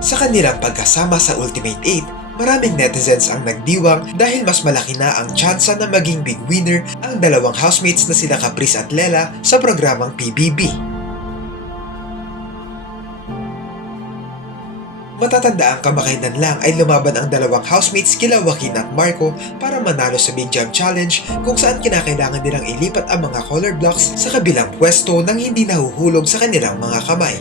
Sa kanilang pagkasama sa Ultimate 8, maraming netizens ang nagdiwang dahil mas malaki na ang tsansa na maging big winner ang dalawang housemates na sina Caprice at Lela sa programang PBB. Matatanda ang kamakailan lang ay lumaban ang dalawang housemates kila Joaquin at Marco para manalo sa Big Jump Challenge kung saan kinakailangan nilang ilipat ang mga color blocks sa kabilang pwesto nang hindi nahuhulog sa kanilang mga kamay.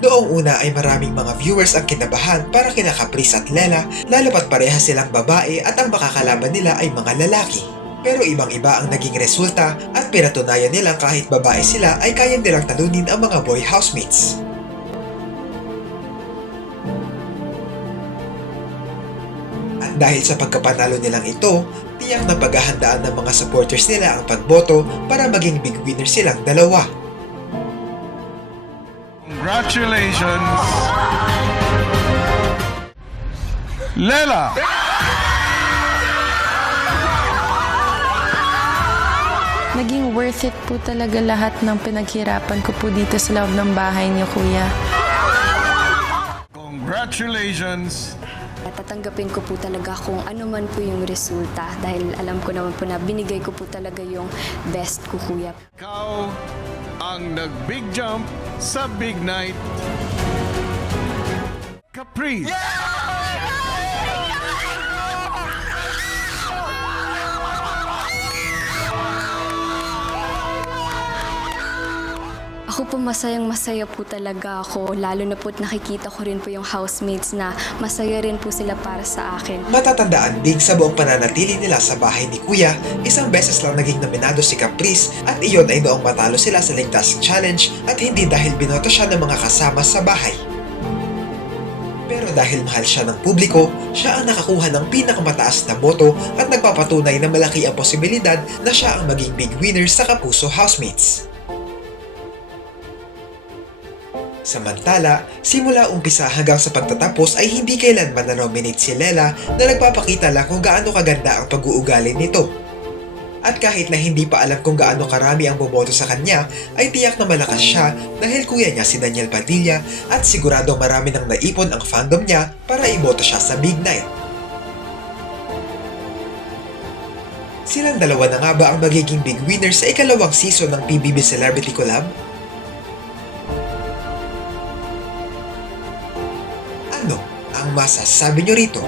Noong una ay maraming mga viewers ang kinabahan para kina Caprice at Lela lalo pat parehas silang babae at ang makakalaban nila ay mga lalaki. Pero ibang-iba ang naging resulta at pinatunayan nilang kahit babae sila ay kaya nilang talunin ang mga boy housemates. At dahil sa pagkapanalo nilang ito, tiyak na paghahandaan ng mga supporters nila ang pagboto para maging big winner silang dalawa. Congratulations, Lela! Naging worth it po talaga lahat ng pinaghirapan ko po dito sa loob ng bahay niyo, Kuya. Congratulations! Tatanggapin ko po talaga kung ano man po yung resulta dahil alam ko naman po na binigay ko po talaga yung best ko, Kuya. Ikaw ang nag-big jump sa big night. Caprice! Ako po masayang-masaya po talaga ako, lalo na po't nakikita ko rin po yung housemates na masaya rin po sila para sa akin. Matatandaan din sa buong pananatili nila sa bahay ni Kuya, isang beses lang naging nominado si Caprice at iyon ay noong matalo sila sa Ligtas Challenge at hindi dahil binoto siya ng mga kasama sa bahay. Pero dahil mahal siya ng publiko, siya ang nakakuha ng pinakamataas na boto at nagpapatunay na malaki ang posibilidad na siya ang maging big winner sa Kapuso Housemates. Samantala, simula umpisa hanggang sa pagtatapos ay hindi kailanman na-nominate si Lela na nagpapakita lang kung gaano kaganda ang pag-uugali nito. At kahit na hindi pa alam kung gaano karami ang bumoto sa kanya, ay tiyak na malakas siya dahil kuya niya si Daniel Padilla at siguradong marami nang naipon ang fandom niya para iboto siya sa Big Night. Silang dalawa na nga ba ang magiging big winner sa ikalawang season ng PBB Celebrity Collab? Ano ang masasabi nyo rito?